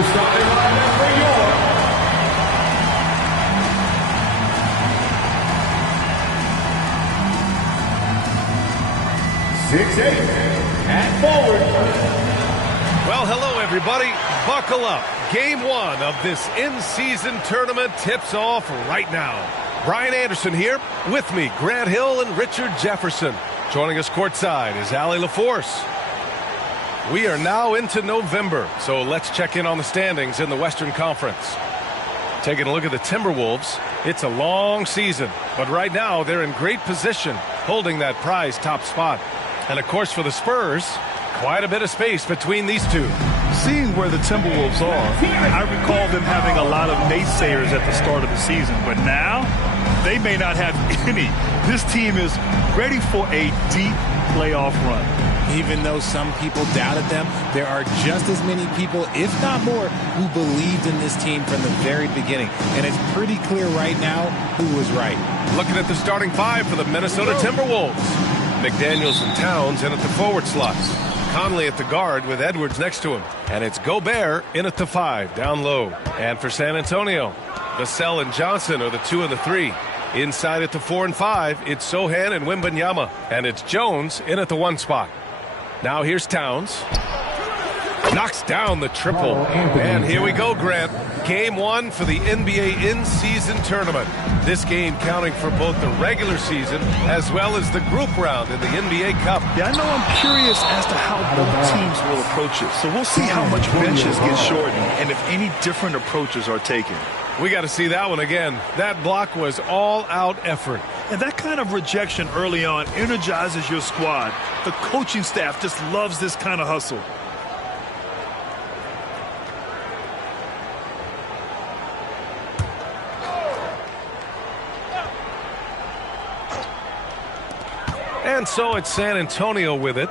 the starting lineup for your 6'8" at forward. Well, hello, everybody. Buckle up. Game one of this in-season tournament tips off right now. Brian Anderson here. With me, Grant Hill and Richard Jefferson. Joining us courtside is Allie LaForce. We are now into November, so let's check in on the standings in the Western Conference. Taking a look at the Timberwolves, it's a long season, but right now they're in great position, holding that prize top spot. And of course for the Spurs, quite a bit of space between these two. Seeing where the Timberwolves are, I recall them having a lot of naysayers at the start of the season, but now they may not have any. This team is ready for a deep playoff run. Even though some people doubted them, there are just as many people, if not more, who believed in this team from the very beginning. And it's pretty clear right now who was right. Looking at the starting five for the Minnesota Timberwolves. McDaniels and Towns in at the forward slots. Conley at the guard with Edwards next to him. And it's Gobert in at the 5, down low. And for San Antonio, Vassell and Johnson are the 2 and the 3. Inside at the 4 and 5, it's Sohan and Wembanyama. And it's Jones in at the 1 spot. Now here's Towns. Knocks down the triple. And here we go, Grant. Game one for the NBA in-season tournament. This game counting for both the regular season as well as the group round in the NBA Cup. Yeah, I know I'm curious as to how both teams will approach it. So we'll see how much benches get shortened and if any different approaches are taken. We got to see that one again. That block was all-out effort. And that kind of rejection early on energizes your squad. The coaching staff just loves this kind of hustle. And so it's San Antonio with it.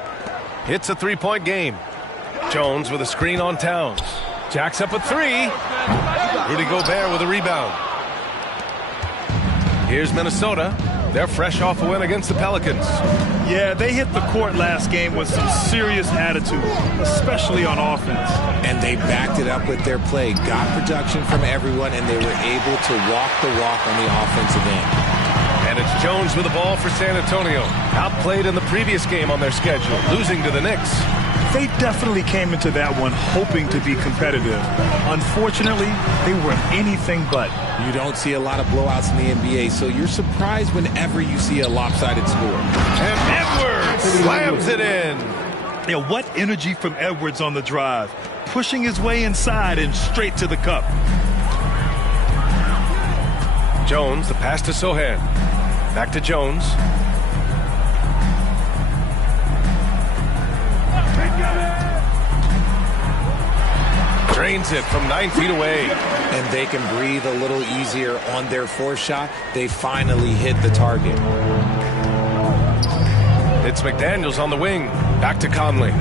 It's a three-point game. Jones with a screen on Towns. Jacks up a 3. Rudy Gobert with a rebound. Here's Minnesota. They're fresh off a win against the Pelicans. Yeah, they hit the court last game with some serious attitude, especially on offense. And they backed it up with their play, got production from everyone, and they were able to walk the walk on the offensive end. And it's Jones with the ball for San Antonio. Outplayed in the previous game on their schedule, losing to the Knicks. They definitely came into that one hoping to be competitive. Unfortunately, they were anything but. You don't see a lot of blowouts in the NBA, so you're surprised whenever you see a lopsided score. And Edwards slams it in. Yeah, what energy from Edwards on the drive. Pushing his way inside and straight to the cup. Jones, the pass to Sohan. Back to Jones. Drains it from 9 feet away. And they can breathe a little easier on their fourth shot. They finally hit the target. It's McDaniels on the wing. Back to Conley.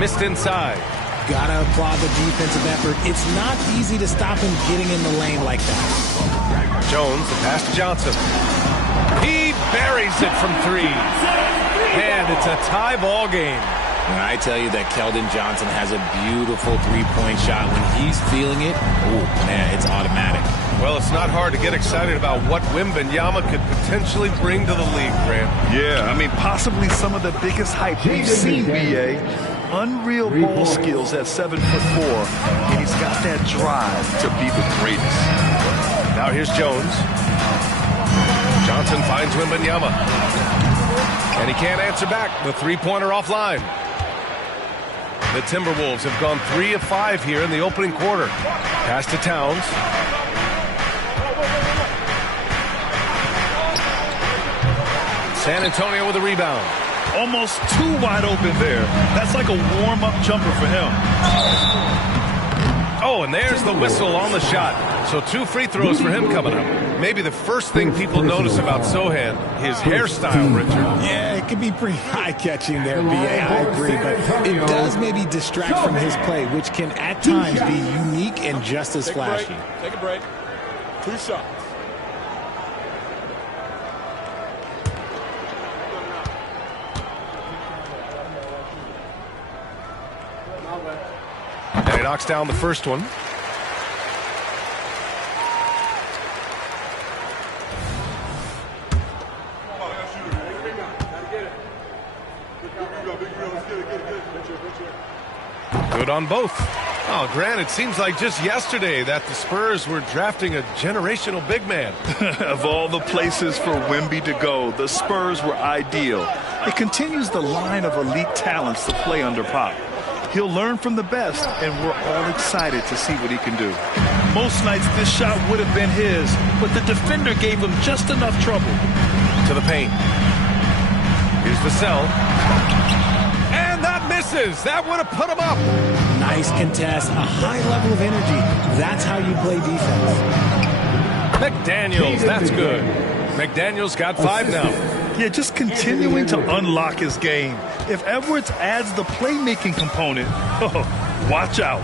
Missed inside. Gotta applaud the defensive effort. It's not easy to stop him getting in the lane like that. Jones, the pass to Johnson. He buries it from 3. And it's a tie ball game. And I tell you that Keldon Johnson has a beautiful three-point shot. When he's feeling it, oh man, it's automatic. Well, it's not hard to get excited about what Wembanyama could potentially bring to the league, Grant. Yeah, I mean, possibly some of the biggest hype we've seen, B.A. Unreal ball skills at 7'4", and he's got that drive to be the greatest. Now here's Jones. Johnson finds Wembanyama. And he can't answer back. The three-pointer offline. The Timberwolves have gone 3 of 5 here in the opening quarter. Pass to Towns. San Antonio with a rebound. Almost too wide open there. That's like a warm-up jumper for him. Oh, and there's the whistle on the shot. So 2 free throws for him coming up. Maybe the first thing people notice about Sohan, his hairstyle, Richard. Yeah, it can be pretty eye-catching there, B.A. I agree, but it does maybe distract from his play, which can at times be unique and just as flashy. Take a break. 2 shots. knocks down the first one. Good on both. Oh, Grant, it seems like just yesterday that the Spurs were drafting a generational big man. Of all the places for Wenby to go, the Spurs were ideal. It continues the line of elite talents to play under Pop. He'll learn from the best, and we're all excited to see what he can do. Most nights this shot would have been his, but the defender gave him just enough trouble. To the paint. Here's Vassell. And that misses. That would have put him up. Nice contest, a high level of energy. That's how you play defense. McDaniels, that's good. McDaniels got 5 now. Yeah, just continuing to unlock his game. If Edwards adds the playmaking component, watch out.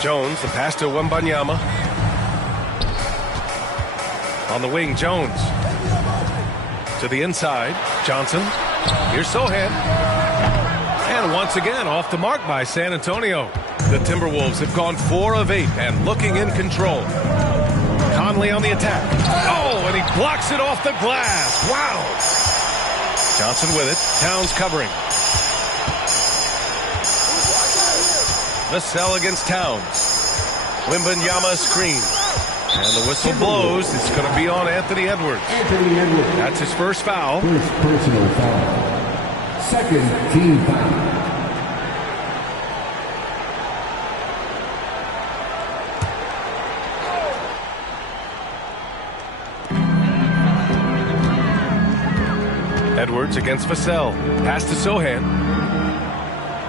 Jones, the pass to Wembanyama. On the wing, Jones. To the inside, Johnson. Here's Sohan. And once again, off the mark by San Antonio. The Timberwolves have gone 4 of 8 and looking in control. Conley on the attack. Oh, and he blocks it off the glass. Wow. Johnson with it. Towns covering. Vassell against Towns. Wembanyama screen. And the whistle blows. It's going to be on Anthony Edwards. That's his first foul. First personal foul. Second team foul. Edwards against Vassell. Pass to Sohan.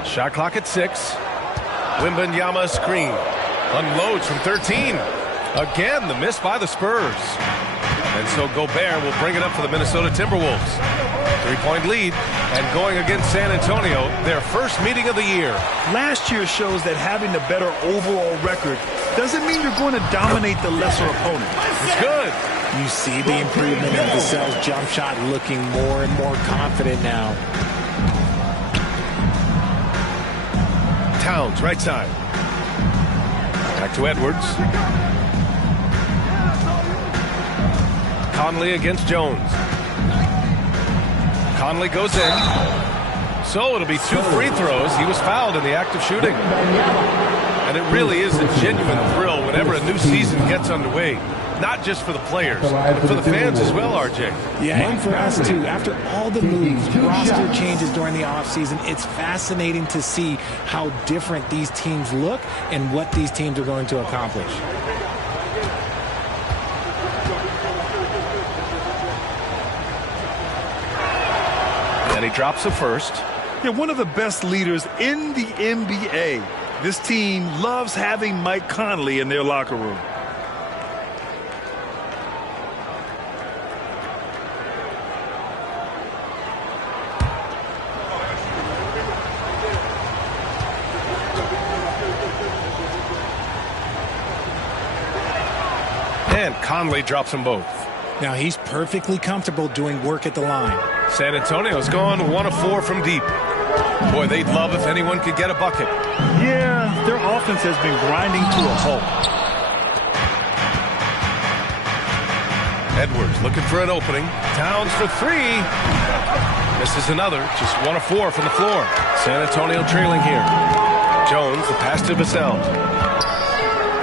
Shot clock at 6. Wembanyama screen. Unloads from 13. Again, the miss by the Spurs. And so Gobert will bring it up for the Minnesota Timberwolves. 3-point lead. And going against San Antonio, their first meeting of the year. Last year shows that having the better overall record doesn't mean you're going to dominate the lesser opponent. It's good. You see the improvement in Vassell's jump shot, looking more and more confident now. Towns, right side. Back to Edwards. Conley against Jones. Conley goes in. So it'll be 2 free throws. He was fouled in the act of shooting. And it really is a genuine thrill whenever a new season gets underway. Not just for the players, but for the fans as well, RJ. Yeah, and for us too. After all the moves, roster changes during the offseason, it's fascinating to see how different these teams look and what these teams are going to accomplish. And he drops the first. They're one of the best leaders in the NBA. This team loves having Mike Conley in their locker room. And Conley drops them both. Now he's perfectly comfortable doing work at the line. San Antonio's gone 1 of 4 from deep. Boy, they'd love if anyone could get a bucket. Yeah, their offense has been grinding to a halt. Edwards looking for an opening. Towns for 3. Misses another. Just 1 of 4 from the floor. San Antonio trailing here. Jones, the pass to Vassell.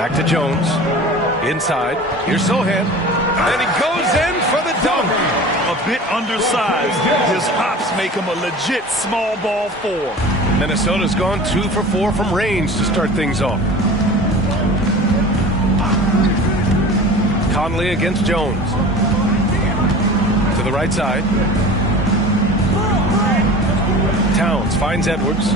Back to Jones. Inside. Here's Sohan. And he goes in for the dunk. A bit undersized. His hops make him a legit small ball 4. Minnesota's gone 2 for 4 from range to start things off. Conley against Jones. To the right side. Towns finds Edwards.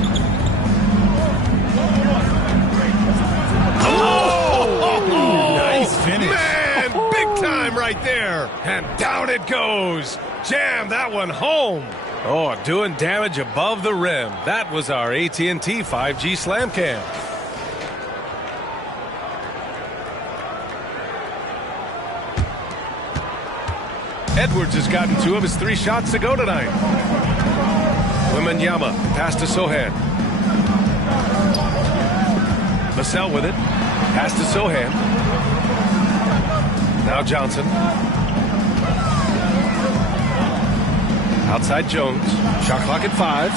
Nice finish. Man, big time right there. And down it goes. Jam that one home. Oh, doing damage above the rim. That was our AT&T 5G Slam Cam. Edwards has gotten 2 of his 3 shots to go tonight. Wembanyama, pass to Sohan. Vassell with it. Pass to Sohan. Now Johnson. Outside Jones. Shot clock at 5.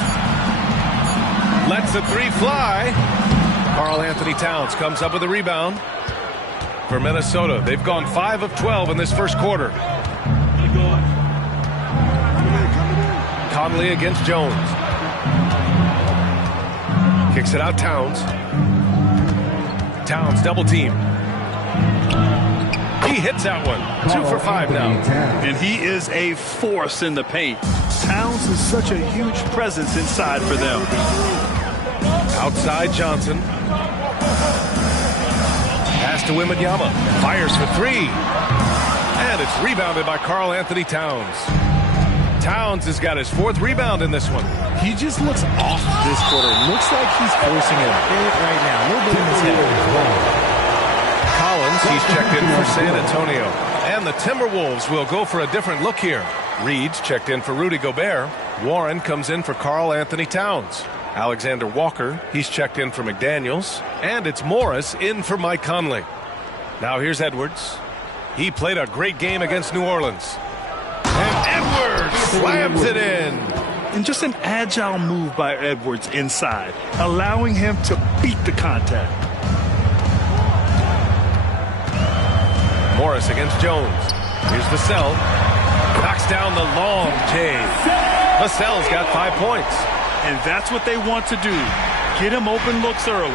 Lets the 3 fly. Karl Anthony Towns comes up with a rebound for Minnesota. They've gone 5 of 12 in this first quarter. Conley against Jones. Kicks it out Towns. Towns double team. He hits that one. 2 for 5 now. And he is a force in the paint. Towns is such a huge presence inside for them. Outside Johnson. Pass to Wembanyama. Fires for 3. And it's rebounded by Karl Anthony Towns. Towns has got his 4th rebound in this one. He just looks off this quarter. Looks like he's forcing it a bit right now. A little bit in his head. Collins, he's checked in for San Antonio. And the Timberwolves will go for a different look here. Reed's checked in for Rudy Gobert. Warren comes in for Karl Anthony Towns. Alexander Walker, he's checked in for McDaniels. And it's Morris in for Mike Conley. Now here's Edwards. He played a great game against New Orleans. And Edwards slams it in. And just an agile move by Edwards inside, allowing him to beat the contact. Morris against Jones. Here's Vassell. Knocks down the long J. Vassell's got 5 points. And that's what they want to do. Get him open looks early.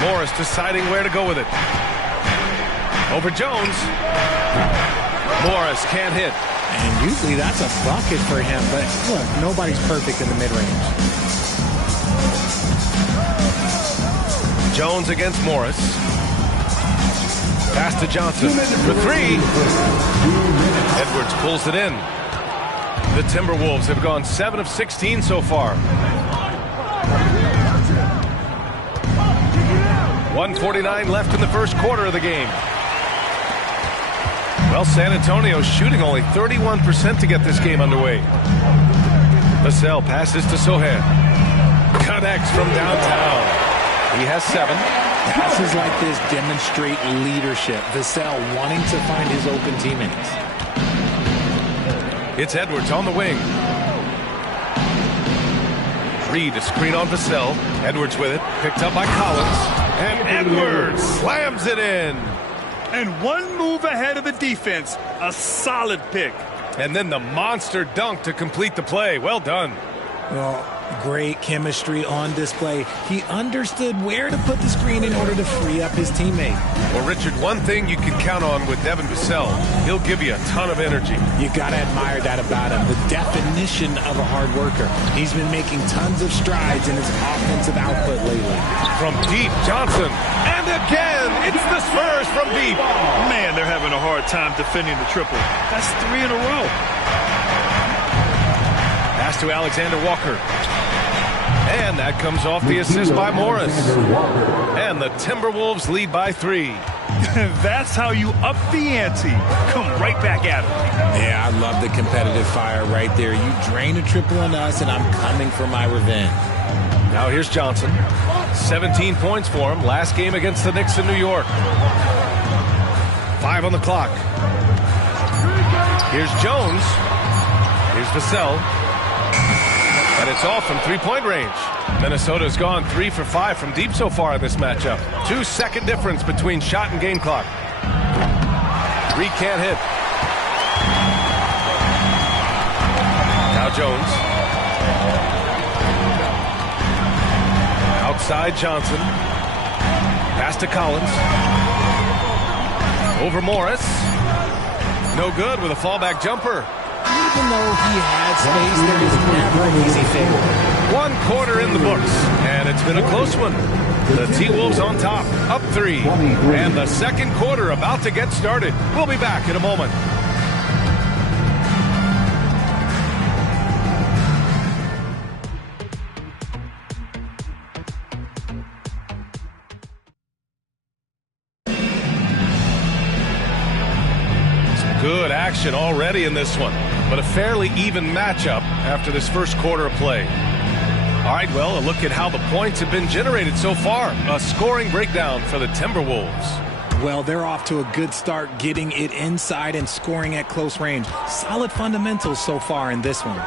Morris deciding where to go with it. Over Jones. Morris can't hit. And usually that's a bucket for him, but look, nobody's perfect in the mid-range. Jones against Morris. Pass to Johnson for 3. Edwards pulls it in. The Timberwolves have gone 7 of 16 so far. 1:49 left in the first quarter of the game. Well, San Antonio's shooting only 31% to get this game underway. Vassell passes to Sohan. Connects from downtown. He has 7. Passes like this demonstrate leadership. Vassell wanting to find his open teammates. It's Edwards on the wing. Reed a screen on Vassell. Edwards with it. Picked up by Collins. And Edwards slams it in. And one move ahead of the defense. A solid pick. And then the monster dunk to complete the play. Well done. Well, great chemistry on display. He understood where to put the screen in order to free up his teammate. Well, Richard, one thing you can count on with Devin Vassell, he'll give you a ton of energy. You got to admire that about him. The definition of a hard worker. He's been making tons of strides in his offensive output lately. From deep, Johnson. And again, it's the Spurs from deep. Man, they're having a hard time defending the triple. That's 3 in a row. Pass to Alexander Walker. And that comes off the assist by Morris. And the Timberwolves lead by 3. That's how you up the ante. Come right back at it. Yeah, I love the competitive fire right there. You drain a triple on us, and I'm coming for my revenge. Now here's Johnson. 17 points for him. Last game against the Knicks in New York. 5 on the clock. Here's Jones. Here's Vassell. And it's off from 3-point range. Minnesota's gone 3 for 5 from deep so far in this matchup. 2-second difference between shot and game clock. Reed can't hit. Now Jones. Outside Johnson. Pass to Collins. Over Morris. No good with a fallback jumper. Even though he had space, there is never an easy thing. 1 quarter in the books, and it's been a close one. The T-Wolves on top, up 3. And the second quarter about to get started. We'll be back in a moment. Good action already in this one, but a fairly even matchup after this first quarter of play. All right, well, a look at how the points have been generated so far. A scoring breakdown for the Timberwolves. Well, they're off to a good start getting it inside and scoring at close range. Solid fundamentals so far in this one.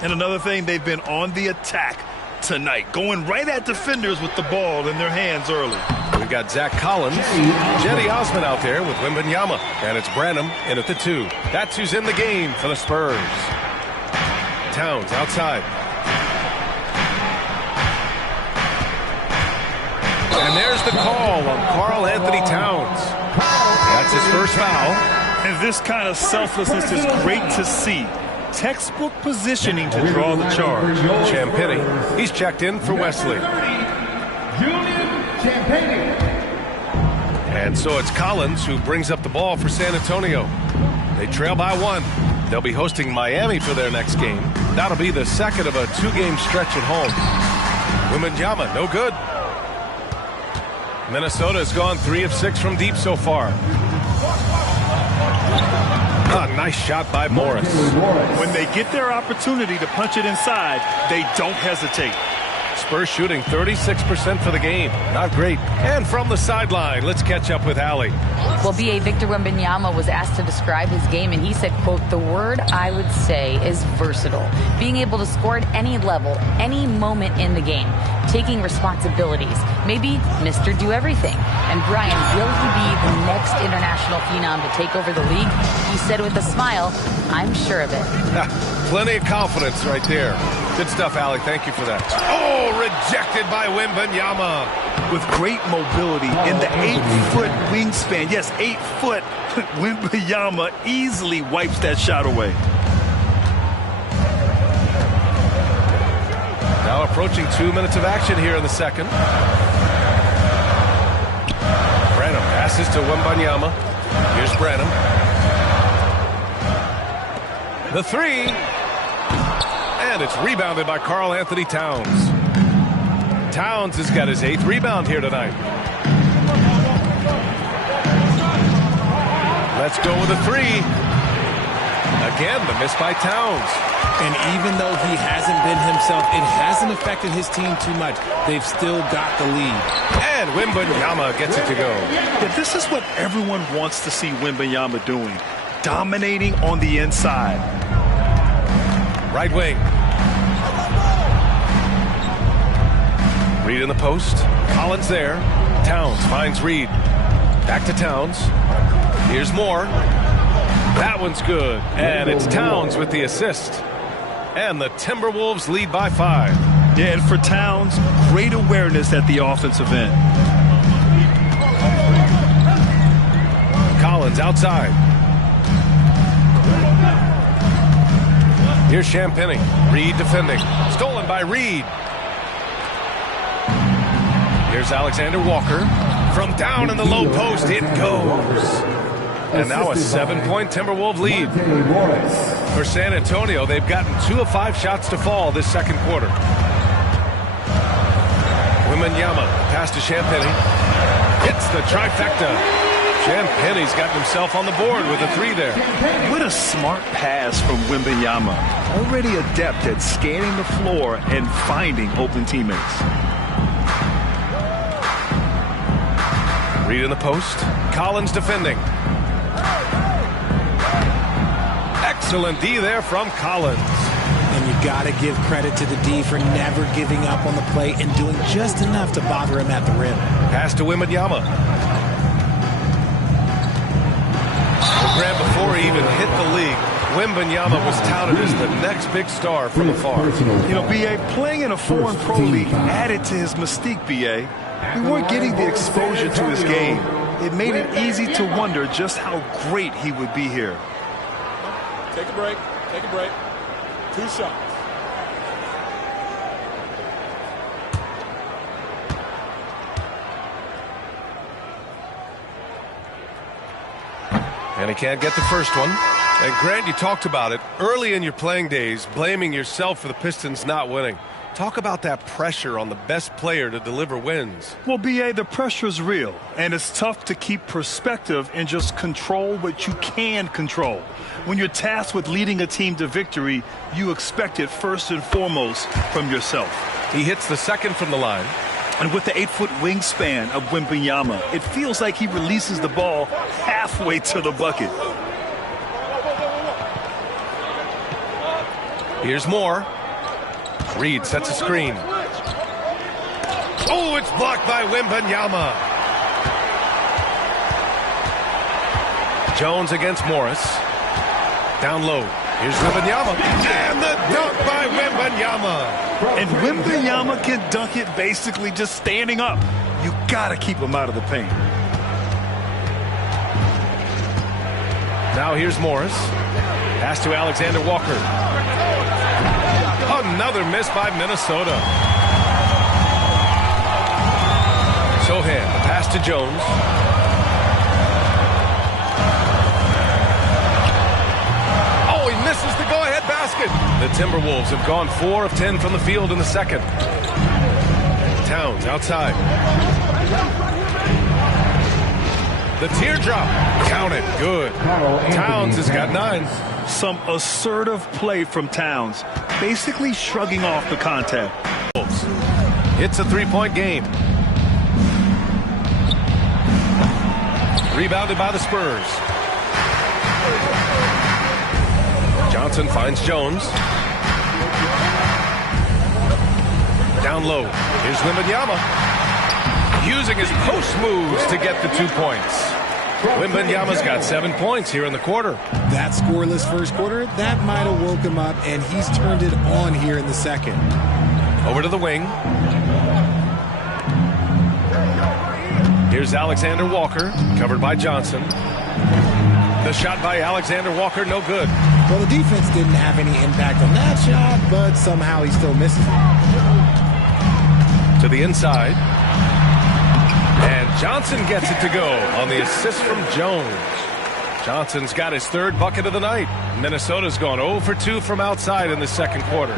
And another thing, they've been on the attack tonight, going right at defenders with the ball in their hands early. We've got Zach Collins, Jetty Osman out there with Wembanyama, and it's Branham in at the 2. That's who's in the game for the Spurs. Towns outside. And there's the call on Karl Anthony Towns. That's his first foul. And this kind of selflessness is great to see. Textbook positioning to draw the charge. Champagny, he's checked in for Wesley. And so it's Collins who brings up the ball for San Antonio. They trail by 1. They'll be hosting Miami for their next game. That'll be the second of a 2-game stretch at home. Wembanyama, no good. Minnesota has gone 3 of 6 from deep so far. Nice shot by Morris. When they get their opportunity to punch it inside, they don't hesitate. Spurs shooting 36% for the game. Not great. And from the sideline, let's catch up with Allie. Well, B.A. Victor Wembanyama was asked to describe his game, and he said, quote, "The word I would say is versatile. Being able to score at any level, any moment in the game. Taking responsibilities. Maybe Mr. Do Everything." And Brian, will he be the next international phenom to take over the league? He said with a smile, "I'm sure of it." Plenty of confidence right there. Good stuff, Allie. Thank you for that. Oh, rejected by Wembanyama. With great mobility in the 8-foot wingspan. Yes, 8 foot. Wembanyama easily wipes that shot away. Now approaching 2 minutes of action here in the second. Branham passes to Wembanyama. Here's Branham. The 3. And it's rebounded by Karl Anthony Towns. Towns has got his 8th rebound here tonight. Let's go with a 3. Again, the miss by Towns. And even though he hasn't been himself, it hasn't affected his team too much. They've still got the lead. And Wembanyama gets it to go. Yeah, this is what everyone wants to see Wembanyama doing. Dominating on the inside. Right wing. Reed in the post. Collins there. Towns finds Reed. Back to Towns. Here's Moore. That one's good. And it's Towns with the assist. And the Timberwolves lead by 5. Yeah, and for Towns, great awareness at the offensive end. Collins outside. Here's Champagny. Reed defending. Stolen by Reed. Here's Alexander Walker. From down in the low post, it goes. And now a 7-point Timberwolves lead. For San Antonio, they've gotten 2 of 5 shots to fall this second quarter. Wembanyama, pass to Champagny. Hits the trifecta. Champagny's gotten himself on the board with a 3 there. What a smart pass from Wembanyama. Already adept at scanning the floor and finding open teammates. Reed in the post. Collins defending. Excellent D there from Collins. And you got to give credit to the D for never giving up on the play and doing just enough to bother him at the rim. Pass to Wembanyama. The grab before he even hit the league. Wembanyama was touted as the next big star from afar. You know, B.A., playing in a foreign pro league added to his mystique, B.A. We weren't getting the exposure to his game. It made it easy to wonder just how great he would be here. Take a break. Take a break. 2 shots. And he can't get the first one. And Grant, you talked about it early in your playing days, blaming yourself for the Pistons not winning. Talk about that pressure on the best player to deliver wins. Well, B.A., the pressure is real, and it's tough to keep perspective and just control what you can control. When you're tasked with leading a team to victory, you expect it first and foremost from yourself. He hits the second from the line. And with the 8-foot wingspan of Wenby, it feels like he releases the ball halfway to the bucket. Here's more. Reed sets a screen. Oh, it's blocked by Wembanyama. Jones against Morris. Down low. Here's Wembanyama. And the dunk by Wembanyama. And Wembanyama can dunk it basically just standing up. You got to keep him out of the paint. Now here's Morris. Pass to Alexander Walker. Another miss by Minnesota. Sohan, pass to Jones. Oh, he misses the go-ahead basket. The Timberwolves have gone 4 of 10 from the field in the second. Towns outside. The teardrop. Count it. Good. Towns has got 9. Some assertive play from Towns, basically shrugging off the contact. It's a 3-point game. Rebounded by the Spurs. Johnson finds Jones. Down low. Here's Wembanyama. Using his post moves to get the 2 points. Wembanyama's got 7 points here in the quarter. That scoreless first quarter, that might have woke him up, and he's turned it on here in the second. Over to the wing. Here's Alexander Walker, covered by Johnson. The shot by Alexander Walker, no good. Well, the defense didn't have any impact on that shot, but somehow he still misses it. To the inside. And Johnson gets it to go on the assist from Jones. Johnson's got his 3rd bucket of the night. Minnesota's gone 0 for 2 from outside in the second quarter.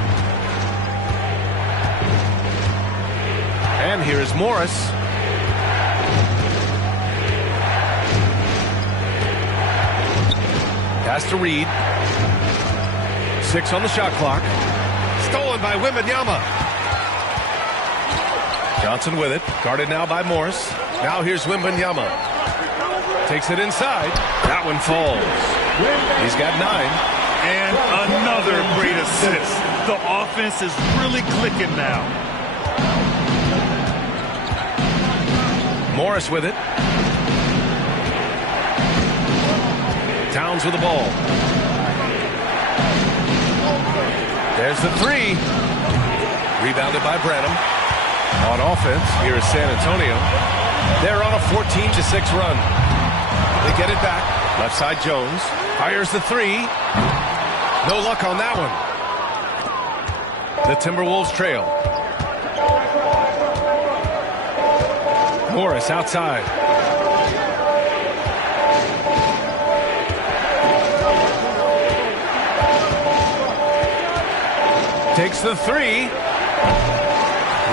And here's Morris. Pass to Reed. 6 on the shot clock. Stolen by Wembanyama. Johnson with it. Guarded now by Morris. Now here's Wembanyama. Takes it inside. That one falls. He's got 9. And another great assist. The offense is really clicking now. Morris with it. Towns with the ball. There's the 3. Rebounded by Branham. On offense, here is San Antonio. They're on a 14-6 run. They get it back. Left side Jones. Fires the 3. No luck on that one. The Timberwolves trail. Morris outside. Takes the 3.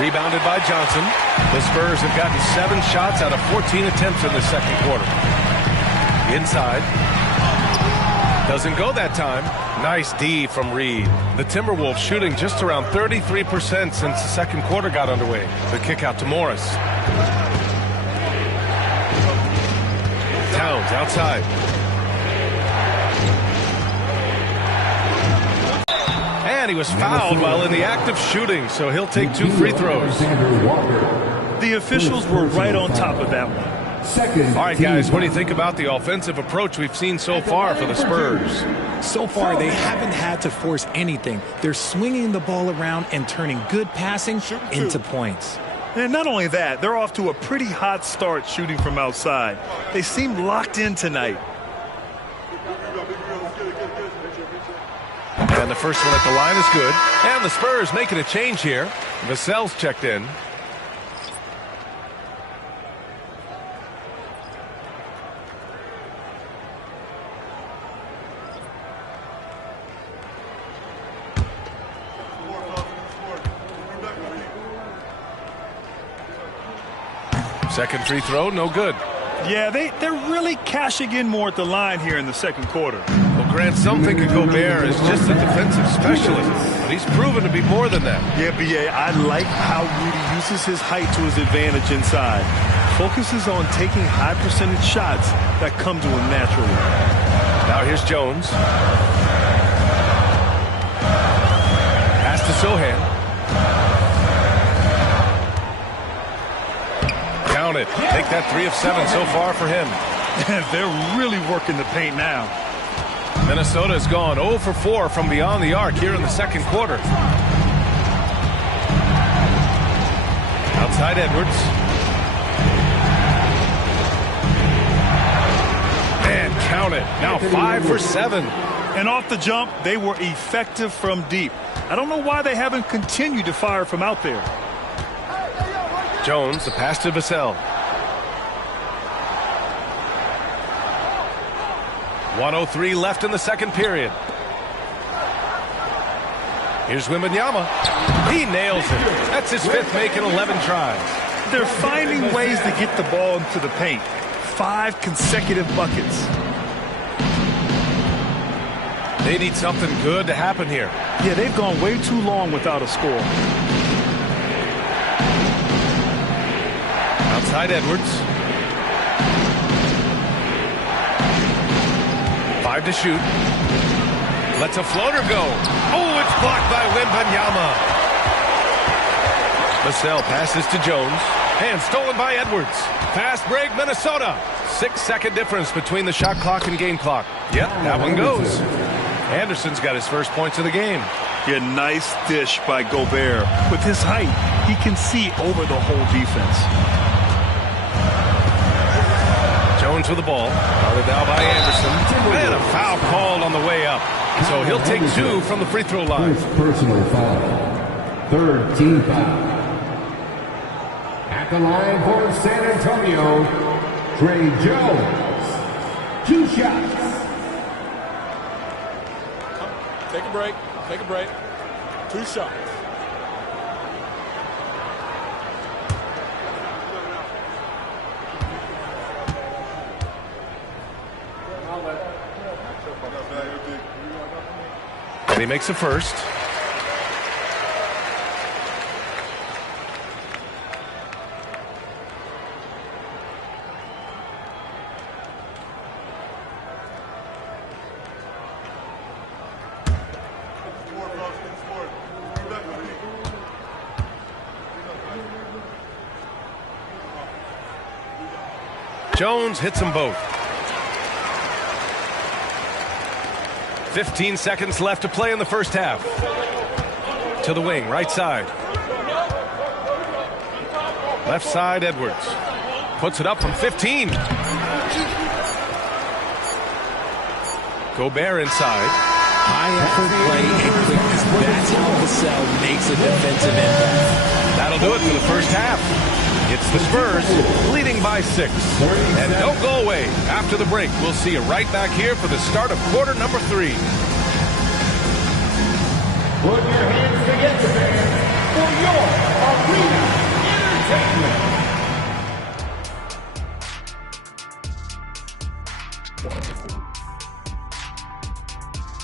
Rebounded by Johnson. The Spurs have gotten 7 shots out of 14 attempts in the second quarter. Inside. Doesn't go that time. Nice D from Reed. The Timberwolves shooting just around 33% since the second quarter got underway. The kick out to Morris. Towns outside. And he was fouled while in the act of shooting, so he'll take 2 free throws. The officials were right on top of that one. All right, guys, what do you think about the offensive approach we've seen so far for the Spurs? So far, they haven't had to force anything. They're swinging the ball around and turning good passing into points. And not only that, they're off to a pretty hot start shooting from outside. They seem locked in tonight. And the first one at the line is good. And the Spurs making a change here. Vassell's checked in. Second free throw, no good. Yeah, they're really cashing in more at the line here in the second quarter. Well, Grant, some think of Gobert as just a defensive specialist, but he's proven to be more than that. Yeah, B.A., I like how Rudy uses his height to his advantage inside. Focuses on taking high percentage shots that come to him naturally. Now here's Jones. Pass to Sohan. Count it. Take that 3 of 7 so far for him. They're really working the paint now. Minnesota has gone 0 for 4 from beyond the arc here in the second quarter. Outside Edwards. And count it. Now 5 for 7. And off the jump, they were effective from deep. I don't know why they haven't continued to fire from out there. Jones, the pass to Vassell. 1:03 left in the second period. Here's Wembanyama. He nails it. That's his 5th make in 11 tries. They're finding ways to get the ball into the paint. 5 consecutive buckets. They need something good to happen here. Yeah, they've gone way too long without a score. Outside Edwards. 5 to shoot. Lets a floater go. Oh, it's blocked by Wembanyama. Vassell passes to Jones. And stolen by Edwards. Fast break, Minnesota. 6-second difference between the shot clock and game clock. Yep, that one goes. Anderson's got his first points of the game. Yeah, nice dish by Gobert. With his height, he can see over the whole defense. Jones with the ball. Guarded now by Anderson. And a foul called on the way up. So he'll take 2 from the free throw line. First personal foul. 3rd team foul. At the line for San Antonio, Trey Jones. 2 shots. Take a break. Take a break. 2 shots. And he makes the first. Jones hits them both. 15 seconds left to play in the first half. To the wing, right side. Left side, Edwards. Puts it up from 15. Gobert inside. High effort play and quickness. That's how Vassell makes a defensive impact. That'll do it for the first half. It's the Spurs leading by 6. And don't go away. After the break, we'll see you right back here for the start of quarter number 3. Put your hands together, fans, for your arena entertainment.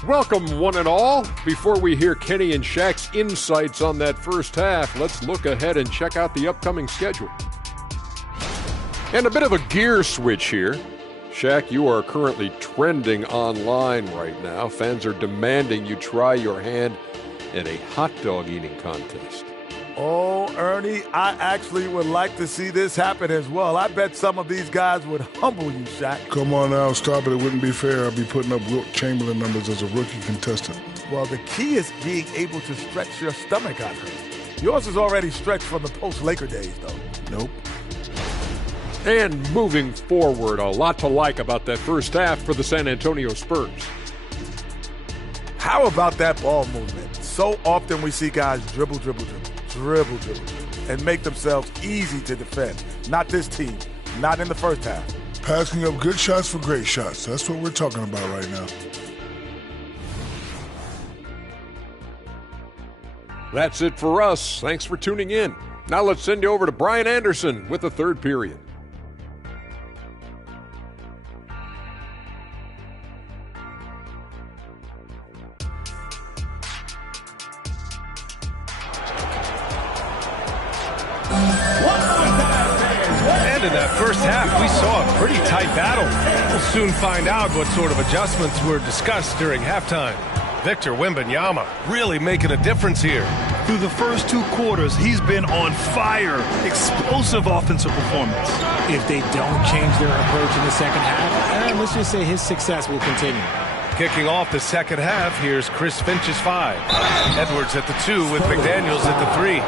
Welcome, one and all. Before we hear Kenny and Shaq's insights on that first half, let's look ahead and check out the upcoming schedule. And a bit of a gear switch here. Shaq, you are currently trending online right now. Fans are demanding you try your hand at a hot dog eating contest. Oh, Ernie, I actually would like to see this happen as well. I bet some of these guys would humble you, Shaq. Come on now, stop it. It wouldn't be fair. I'd be putting up Wilt Chamberlain numbers as a rookie contestant. Well, the key is being able to stretch your stomach, I've heard. Yours is already stretched from the post-Laker days, though. Nope. And moving forward, a lot to like about that first half for the San Antonio Spurs. How about that ball movement? So often we see guys dribble, and make themselves easy to defend. Not this team. Not in the first half. Passing up good shots for great shots. That's what we're talking about right now. That's it for us. Thanks for tuning in. Now let's send you over to Brian Anderson with the third period. And in that first half, we saw a pretty tight battle. We'll soon find out what sort of adjustments were discussed during halftime. Victor Wembanyama really making a difference here. Through the first 2 quarters, he's been on fire. Explosive offensive performance. If they don't change their approach in the second half, let's just say his success will continue. Kicking off the second half, here's Chris Finch's 5. Edwards at the 2 with McDaniels at the 3.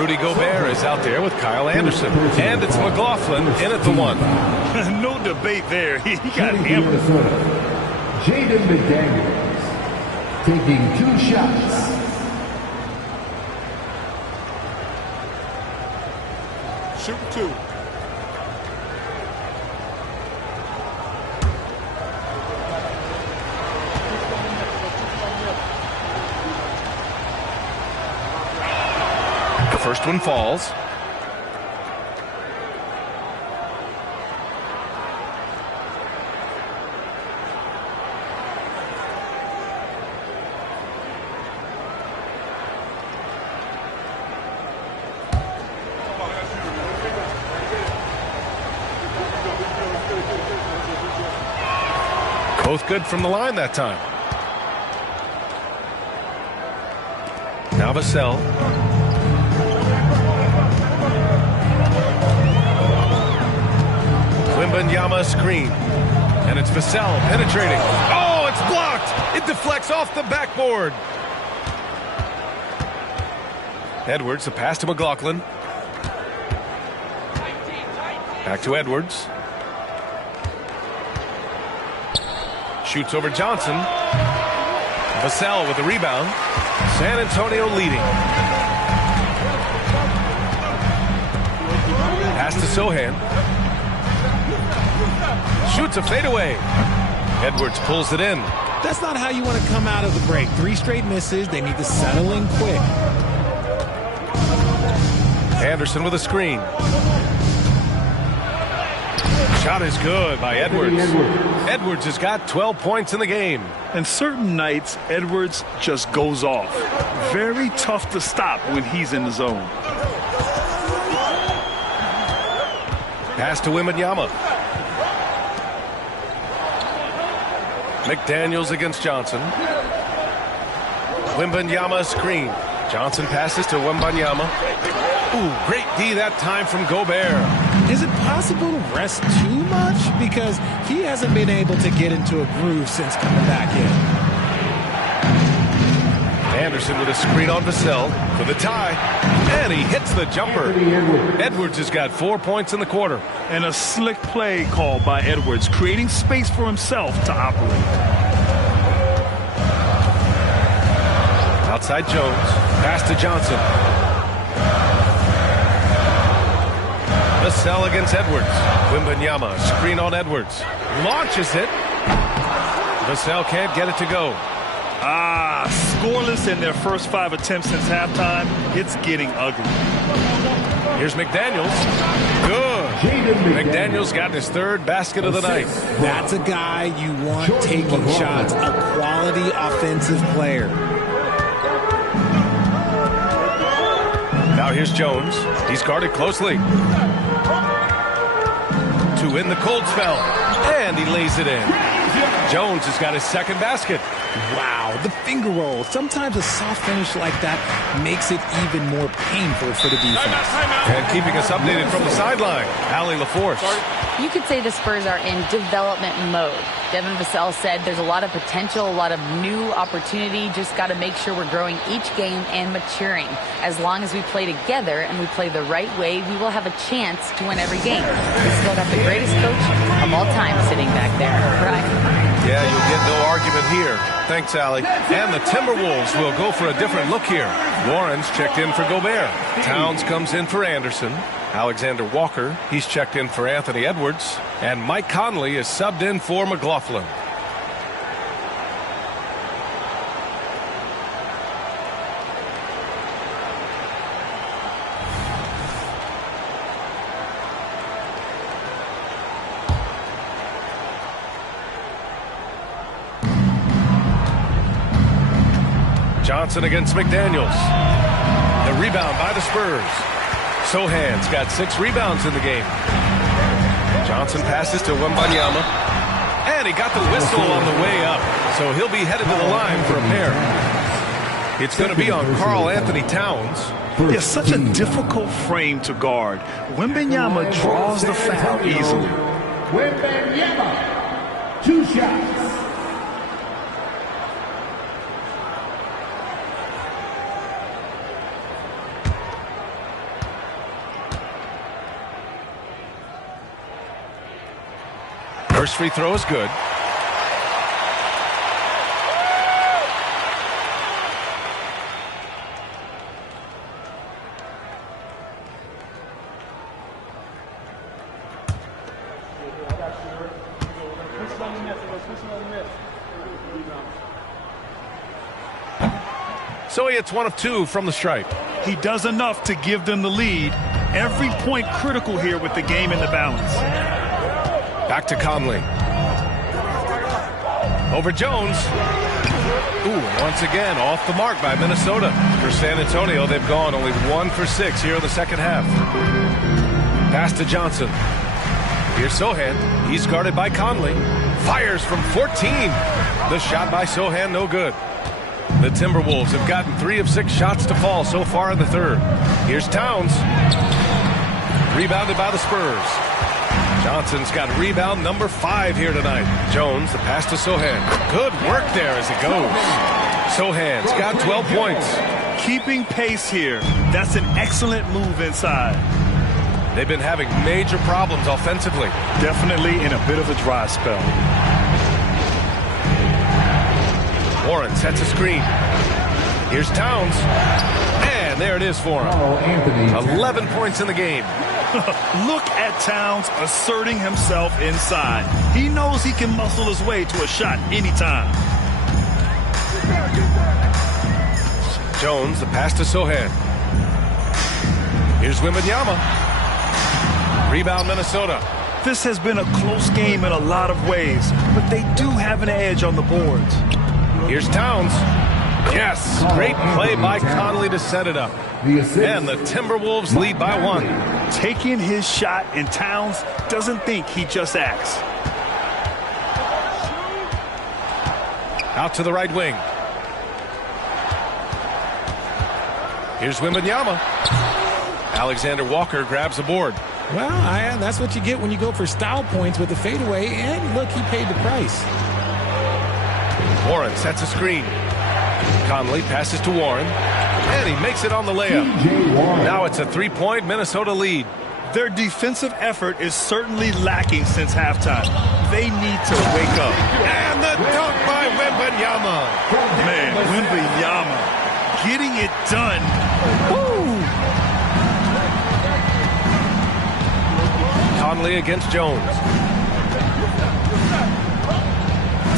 Rudy Gobert is out there with Kyle Anderson. And it's McLaughlin in at the 1. No debate there. He got hammered. Jaden McDaniels taking 2 shots. Shoot 2. The first one falls. Both good from the line that time. Now Vassell. Wembanyama screen. And it's Vassell penetrating. Oh, it's blocked. It deflects off the backboard. Edwards, the pass to McLaughlin. Back to Edwards. Shoots over Johnson. Vassell with the rebound. San Antonio leading. Pass to Sohan. Shoots a fadeaway. Edwards pulls it in. That's not how you want to come out of the break. 3 straight misses. They need to settle in quick. Anderson with a screen. Shot is good by Edwards. Edwards has got 12 points in the game. And certain nights, Edwards just goes off. Very tough to stop when he's in the zone. Pass to Wembanyama. McDaniels against Johnson. Wembanyama screen. Johnson passes to Wembanyama. Ooh, great D that time from Gobert. Is it possible to rest too much? Because he hasn't been able to get into a groove since coming back in. Anderson with a screen on Vassell for the tie. And he hits the jumper. Edwards has got 4 points in the quarter. And a slick play called by Edwards, creating space for himself to operate. Outside Jones. Pass to Johnson. Vassell against Edwards. Wembanyama, screen on Edwards. Launches it. Vassell can't get it to go. Scoreless in their first 5 attempts since halftime. It's getting ugly. Here's McDaniels. Good. McDaniels got his 3rd basket of the night. That's a guy you want taking shots. A quality offensive player. Now here's Jones. He's guarded closely. To win the cold spell. And he lays it in. Jones has got his 2nd basket. Wow, the finger roll. Sometimes a soft finish like that makes it even more painful for the defense. And keeping us updated from the sideline, Allie LaForce. You could say the Spurs are in development mode. Devin Vassell said there's a lot of potential, a lot of new opportunity. Just got to make sure we're growing each game and maturing. As long as we play together and we play the right way, we will have a chance to win every game. We still got the greatest coach of all time sitting back there. Right? Yeah, you'll get no argument here. Thanks, Allie. And the Timberwolves will go for a different look here. Lawrence checked in for Gobert. Towns comes in for Anderson. Alexander Walker, he's checked in for Anthony Edwards. And Mike Conley is subbed in for McLaughlin. Johnson against McDaniels. The rebound by the Spurs. Sohan's got 6 rebounds in the game. Johnson passes to Wembanyama. And he got the whistle on the way up. So he'll be headed to the line for a pair. It's going to be on Karl Anthony Towns. It's such a difficult frame to guard. Wembanyama draws the foul easily. Wembanyama, 2 shots. First free throw is good. So he hits 1 of 2 from the stripe. He does enough to give them the lead. Every point critical here with the game in the balance. Back to Conley. Over Jones. Ooh, once again, off the mark by Minnesota. For San Antonio, they've gone only 1 for 6 here in the second half. Pass to Johnson. Here's Sohan. He's guarded by Conley. Fires from 14. The shot by Sohan, no good. The Timberwolves have gotten 3 of 6 shots to fall so far in the third. Here's Towns. Rebounded by the Spurs. Johnson's got rebound number 5 here tonight. Jones, the pass to Sohan. Good work there as it goes. Sohan's got 12 points. Keeping pace here. That's an excellent move inside. They've been having major problems offensively. Definitely in a bit of a dry spell. Warren sets a screen. Here's Towns. And there it is for him. 11 points in the game. Look at Towns asserting himself inside. He knows he can muscle his way to a shot anytime. Jones, the pass to Sohan. Here's Wembanyama. Rebound Minnesota. This has been a close game in a lot of ways, but they do have an edge on the boards. Here's Towns. Yes, great play by Conley to set it up. And the Timberwolves lead by 1. Taking his shot, and Towns doesn't think, he just acts. Out to the right wing. Here's Wembanyama. Alexander Walker grabs the board. Well, that's what you get when you go for style points with the fadeaway, and look, he paid the price. Warren sets a screen. Conley passes to Warren, and he makes it on the layup. Now it's a 3-point Minnesota lead. Their defensive effort is certainly lacking since halftime. They need to wake up. And the dunk by Wembanyama. Man, Wembanyama getting it done. Woo! Conley against Jones.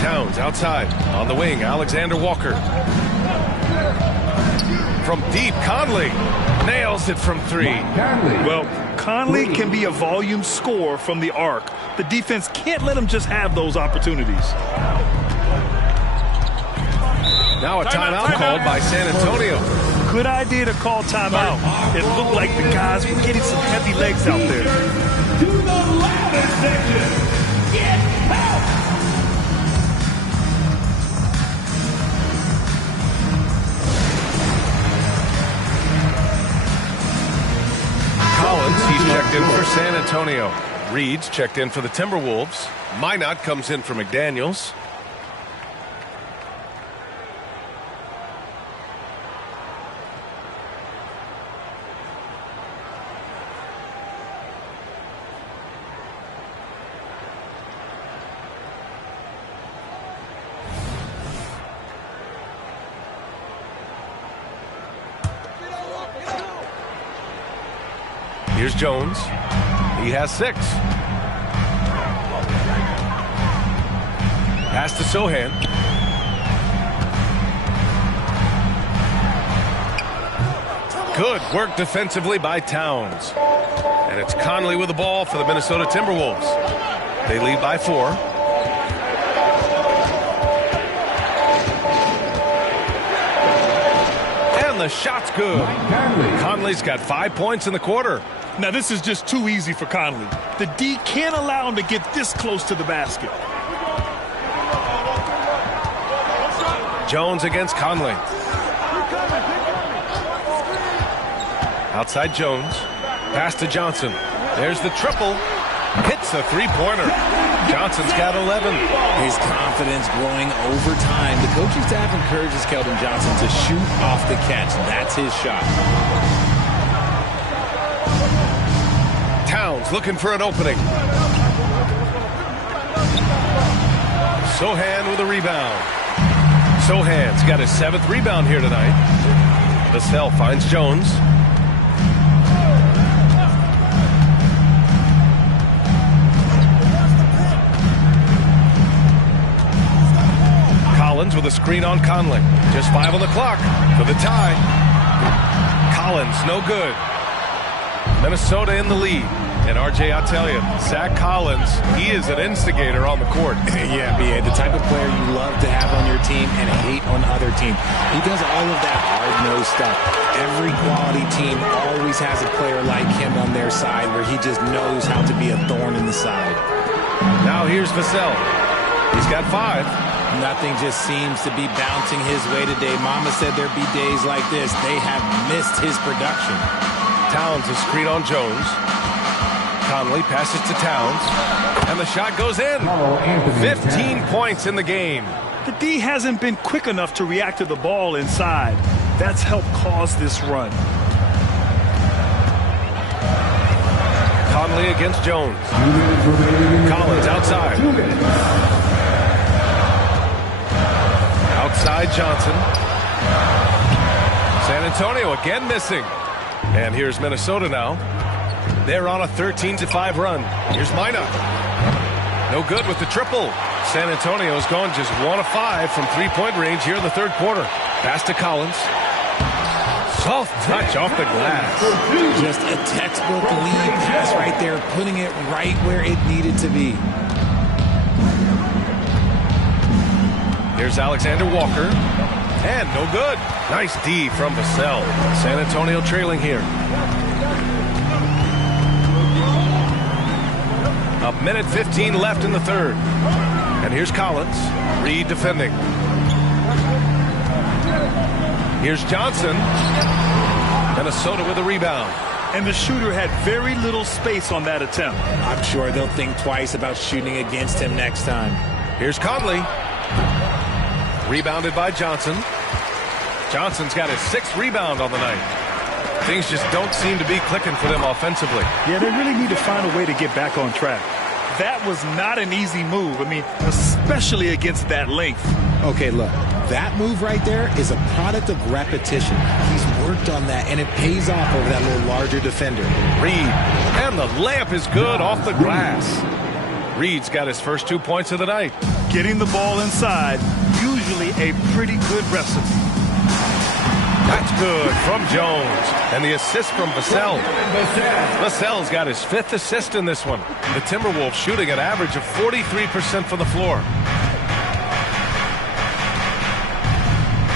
Towns outside. On the wing, Alexander Walker. From deep, Conley nails it from 3. Well, Conley can be a volume scorer from the arc. The defense can't let him just have those opportunities. Now a timeout called by San Antonio. Good idea to call timeout. It looked like the guys were getting some heavy legs out there. To the ladder section, it's out. Collins, he's checked in for San Antonio. Reed's checked in for the Timberwolves. Minot comes in for McDaniels. Here's Jones. He has 6. Pass to Sohan. Good work defensively by Towns. And it's Conley with the ball for the Minnesota Timberwolves. They lead by 4. And the shot's good. Conley's got 5 points in the quarter. Now, this is just too easy for Conley. The D can't allow him to get this close to the basket. Jones against Conley. Outside Jones. Pass to Johnson. There's the triple. Hits a three-pointer. Johnson's got 11. His confidence growing over time. The coaching staff encourages Keldon Johnson to shoot off the catch. That's his shot. Towns looking for an opening. Sohan with a rebound. Sohan's got his 7th rebound here tonight. Vassell finds Jones. Collins with a screen on Conley. Just 5 on the clock for the tie. Collins, no good. Minnesota in the lead. And RJ, I'll tell you, Zach Collins, he is an instigator on the court. Yeah, B.A., the type of player you love to have on your team and hate on other teams. He does all of that hard-nosed stuff. Every quality team always has a player like him on their side where he just knows how to be a thorn in the side. Now here's Vassell. He's got 5. Nothing just seems to be bouncing his way today. Mama said there'd be days like this. They have missed his production. Towns is screen on Jones. Conley passes to Towns. And the shot goes in. 15 points in the game. The D hasn't been quick enough to react to the ball inside. That's helped cause this run. Conley against Jones. Collins outside. Outside Johnson. San Antonio again missing. And here's Minnesota now. They're on a 13-5 run. Here's Minot. No good with the triple. San Antonio's gone just 1 of 5 from three-point range here in the third quarter. Pass to Collins. Soft touch off the glass. Just a textbook lead pass right there, putting it right where it needed to be. Here's Alexander Walker. And no good. Nice D from Vassell. San Antonio trailing here. A minute 15 left in the third. And here's Collins. Reed defending. Here's Johnson. Minnesota with a rebound. And the shooter had very little space on that attempt. I'm sure they'll think twice about shooting against him next time. Here's Conley. Rebounded by Johnson. Johnson's got his 6th rebound on the night. Things just don't seem to be clicking for them offensively. Yeah, they really need to find a way to get back on track. That was not an easy move. I mean, especially against that length. Okay, look, that move right there is a product of repetition. He's worked on that, and it pays off over that little larger defender. Reed, and the layup is good off the glass. Reed's got his first 2 points of the night. Getting the ball inside, usually a pretty good recipe. That's good from Jones. And the assist from Vassell. Vassell's got his 5th assist in this one. The Timberwolves shooting an average of 43% from the floor.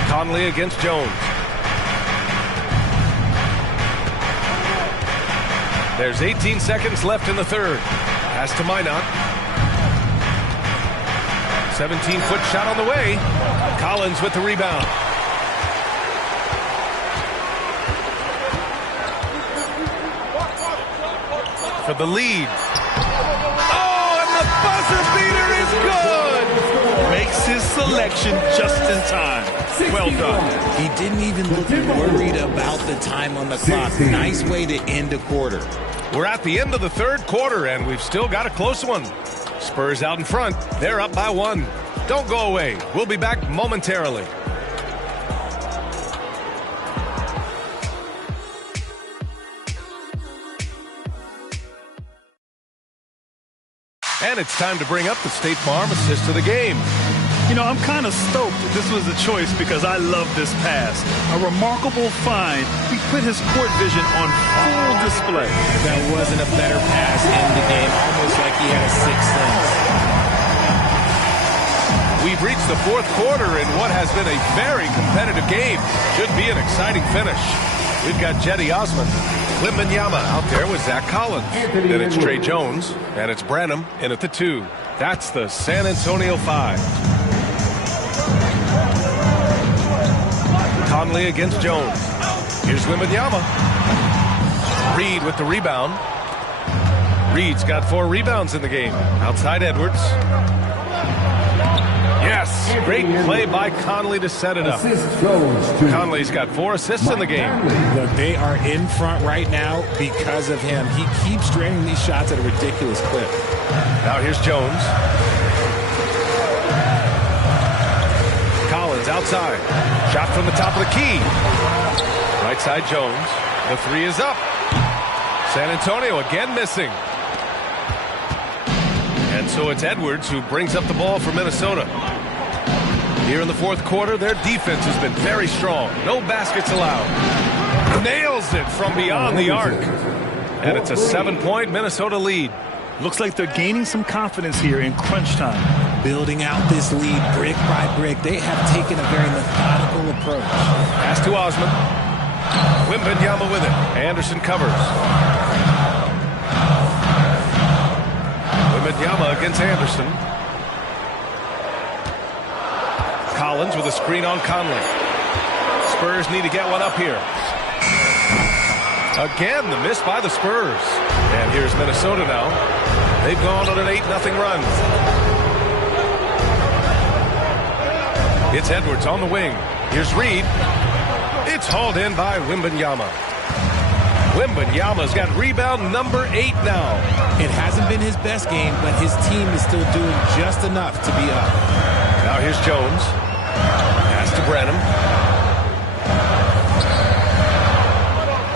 Conley against Jones. There's 18 seconds left in the third. Pass to Minot. 17-foot shot on the way. Collins with the rebound. For the lead. Oh, and the buzzer beater is good! Makes his selection just in time. Well done. He didn't even look worried about the time on the clock. Nice way to end a quarter. We're at the end of the third quarter, and we've still got a close one. Spurs out in front. They're up by 1. Don't go away. We'll be back momentarily. And it's time to bring up the State Farm assist of the game. You know, I'm kind of stoked that this was a choice because I love this pass. A remarkable find. He put his court vision on full display. That wasn't a better pass in the game, almost like he had a 6th sense. We've reached the fourth quarter in what has been a very competitive game. Should be an exciting finish. We've got Jetty Osman, Wembanyama out there with Zach Collins. Then it's Trey Jones, and it's Branham in at the 2. That's the San Antonio 5. Conley against Jones. Here's Wembanyama. Reed with the rebound. Reed's got 4 rebounds in the game. Outside Edwards. Yes, great play by Conley to set it up. Conley's got 4 assists in the game. Look, they are in front right now because of him. He keeps draining these shots at a ridiculous clip. Now here's Jones. Collins outside. Shot from the top of the key. Right side Jones. The 3 is up. San Antonio again missing. And so it's Edwards who brings up the ball for Minnesota. Here in the fourth quarter, their defense has been very strong. No baskets allowed. Nails it from beyond the arc. And it's a 7-point Minnesota lead. Looks like they're gaining some confidence here in crunch time. Building out this lead brick by brick. They have taken a very methodical approach. Pass to Osman. Wembanyama with it. Anderson covers. Wembanyama against Anderson. Collins with a screen on Conley. Spurs need to get one up here. Again, the miss by the Spurs. And here's Minnesota now. They've gone on an 8-0 run. It's Edwards on the wing. Here's Reed. It's hauled in by Wembanyama. Wembanyama's got rebound number 8 now. It hasn't been his best game, but his team is still doing just enough to be up. Now here's Jones. Pass to Branham.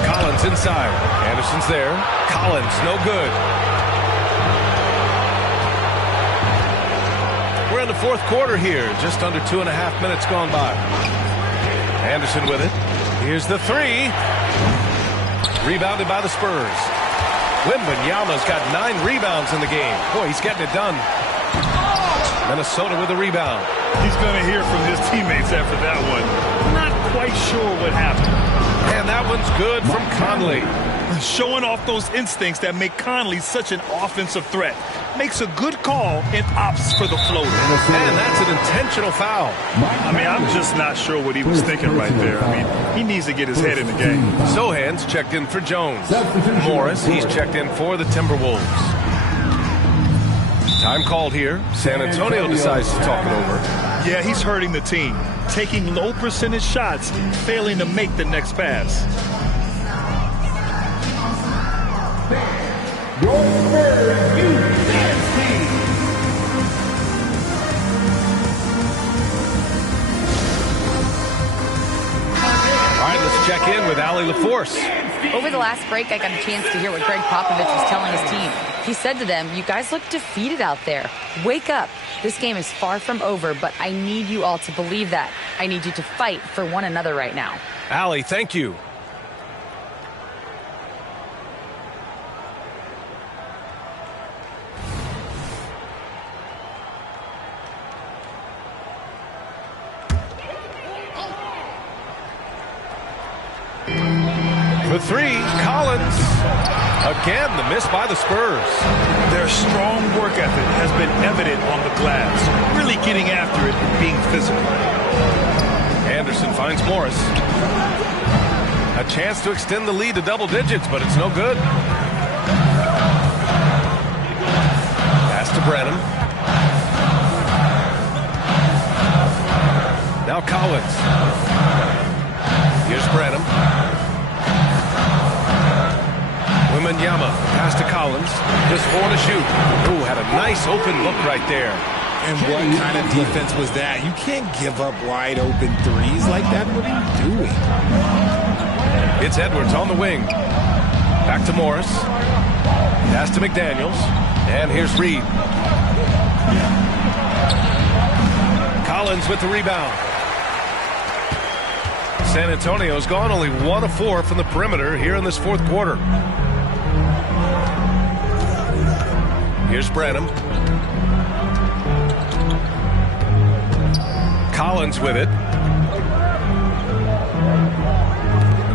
Collins inside. Anderson's there. Collins, no good. We're in the fourth quarter here. Just under 2.5 minutes gone by. Anderson with it. Here's the 3. Rebounded by the Spurs. Wembanyama's got 9 rebounds in the game. Boy, he's getting it done. Minnesota with the rebound. He's going to hear from his teammates after that one. Not quite sure what happened. And that one's good from Conley. Showing off those instincts that make Conley such an offensive threat. Makes a good call and opts for the floater. And that's an intentional foul. I mean, I'm just not sure what he was thinking right there. I mean, he needs to get his head in the game. Sohan's checked in for Jones. Morris, he's checked in for the Timberwolves. Time called here. San Antonio decides to talk it over. Yeah, he's hurting the team. Taking low percentage shots, failing to make the next pass. All right, let's check in with Allie LaForce. Over the last break, I got a chance to hear what Greg Popovich was telling his team. He said to them, "You guys look defeated out there. Wake up. This game is far from over, but I need you all to believe that. I need you to fight for one another right now." Allie, thank you. For 3, Collins. Again, the miss by the Spurs. Their strong work ethic has been evident on the glass. Really getting after it and being physical. Anderson finds Morris. A chance to extend the lead to double digits, but it's no good. Pass to Branham. Now Collins. Here's Branham. Wembanyama, pass to Collins. Just 4 to shoot. Ooh, had a nice open look right there. And what kind of defense was that? You can't give up wide open threes like that. What are you doing? It's Edwards on the wing. Back to Morris. Pass to McDaniels. And here's Reed. Collins with the rebound. San Antonio's gone only 1 of 4 from the perimeter here in this fourth quarter. Here's Branham. Collins with it.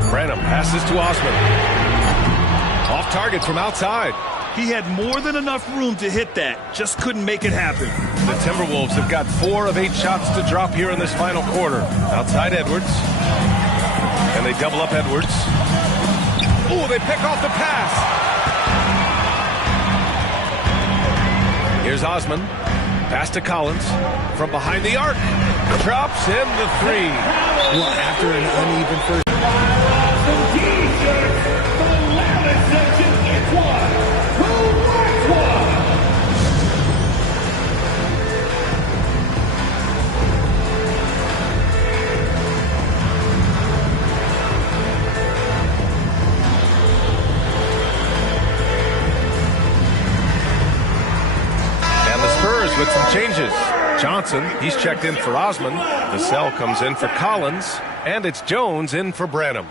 Branham passes to Osman. Off target from outside. He had more than enough room to hit that. Just couldn't make it happen. The Timberwolves have got 4 of 8 shots to drop here in this final quarter. Outside Edwards. And they double up Edwards. Oh, they pick off the pass. Here's Osman. Pass to Collins. From behind the arc. Drops in the 3. Well, after an uneven first. With some changes. Johnson, he's checked in for Osman. Vassell comes in for Collins. And it's Jones in for Branham.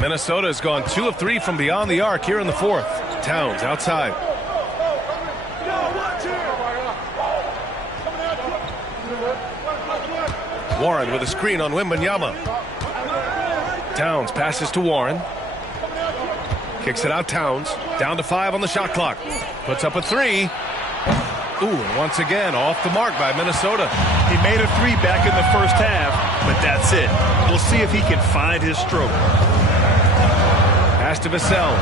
Minnesota has gone 2 of 3 from beyond the arc here in the 4th. Towns outside. Warren with a screen on Wembanyama. Towns passes to Warren. Kicks it out Towns. Down to 5 on the shot clock. Puts up a 3. Ooh, and once again off the mark by Minnesota. He made a 3 back in the first half, but that's it. We'll see if he can find his stroke. Pass to Vassell.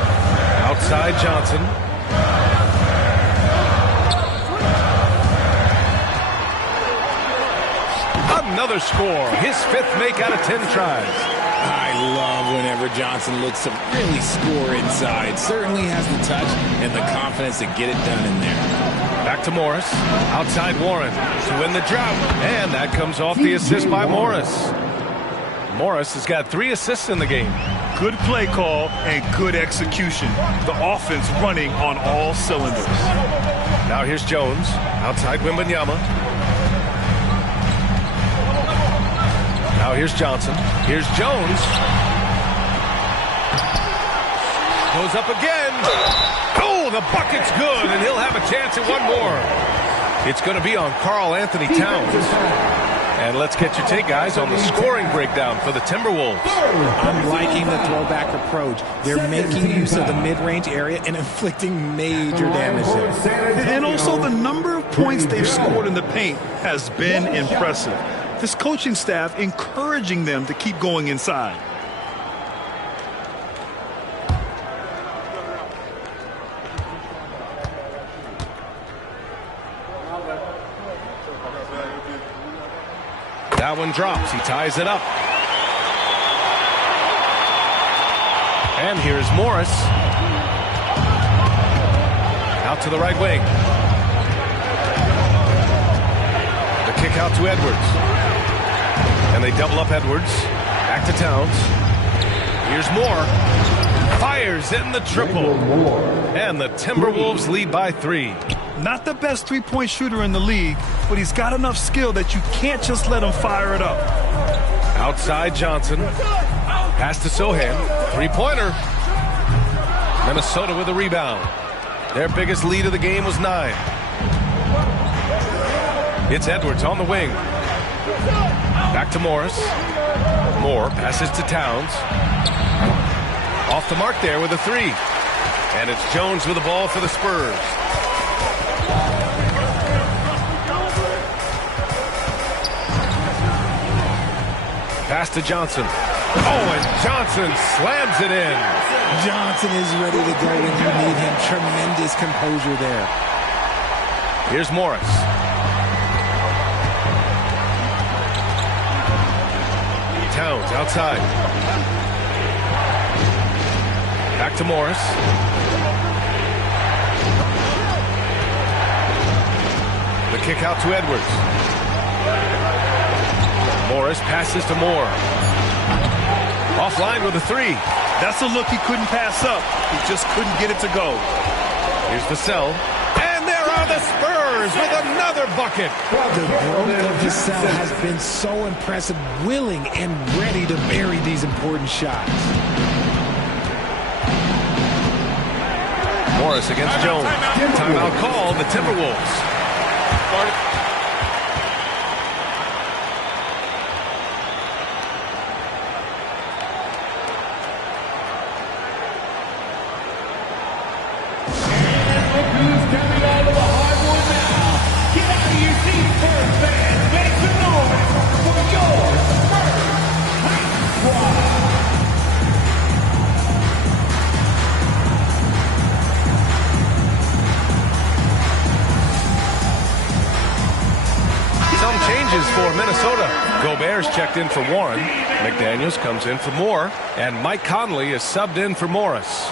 Outside Johnson. Another score. His 5th make out of 10 tries. I love whenever Johnson looks to really score inside. Certainly has the touch and the confidence to get it done in there. Back to Morris. Outside Warren to win the drought. And that comes off the assist by Morris. Morris has got 3 assists in the game. Good play call and good execution. The offense running on all cylinders. Now here's Jones. Outside Wembanyama. Now here's Johnson. Here's Jones. Goes up again. Oh, the bucket's good, and he'll have a chance at one more. It's going to be on Karl Anthony Towns. And let's get your take, guys, on the scoring breakdown for the Timberwolves. I'm liking the throwback approach. They're making use of the mid-range area and inflicting major damage there. And also the number of points they've scored in the paint has been impressive. This coaching staff encouraging them to keep going inside. That one drops. He ties it up. And here's Morris. Out to the right wing. The kick out to Edwards. And they double up Edwards. Back to Towns. Here's Moore. Fires in the triple. And the Timberwolves lead by 3. Not the best three-point shooter in the league, but he's got enough skill that you can't just let him fire it up. Outside Johnson. Pass to Sohan. 3-pointer. Minnesota with a rebound. Their biggest lead of the game was 9. It's Edwards on the wing. Back to Morris. Moore passes to Towns. Off the mark there with a 3. And it's Jones with the ball for the Spurs. Pass to Johnson. Oh, and Johnson slams it in. Johnson is ready to go when you need him. Tremendous composure there. Here's Morris. Towns outside. Back to Morris. The kick out to Edwards. Morris passes to Moore. Offline with a 3. That's a look he couldn't pass up. He just couldn't get it to go. Here's Vassell. And there are the Spurs with another bucket. The growth of Vassell has been so impressive, willing and ready to bury these important shots. Morris against Jones. Timeout call, the Timberwolves. For Minnesota. Gobert's checked in for Warren. McDaniels comes in for Moore. And Mike Conley is subbed in for Morris.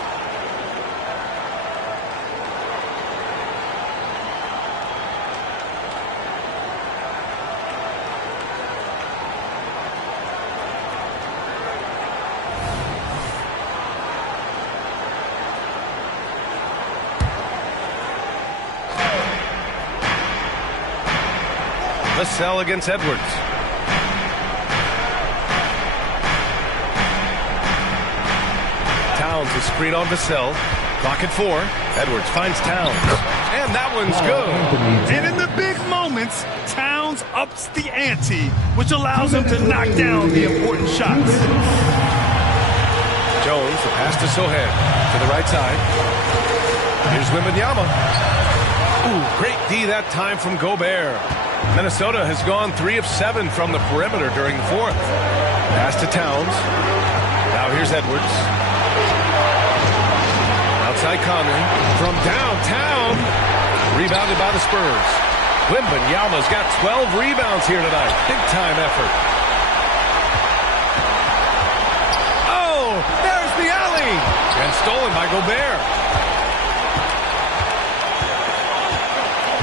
Vassell against Edwards. Towns a screen on Vassell. Clock at 4. Edwards finds Towns. And that one's good. And in the big moments, Towns ups the ante, which allows him to knock down the important shots. Jones, the pass to Sohan. To the right side. Here's Wembanyama. Ooh, great D that time from Gobert. Minnesota has gone 3 of 7 from the perimeter during the fourth. Pass to Towns. Now here's Edwards. Outside Conley. From downtown. Rebounded by the Spurs. Wembanyama's got 12 rebounds here tonight. Big time effort. Oh, there's the alley. And stolen by Gobert.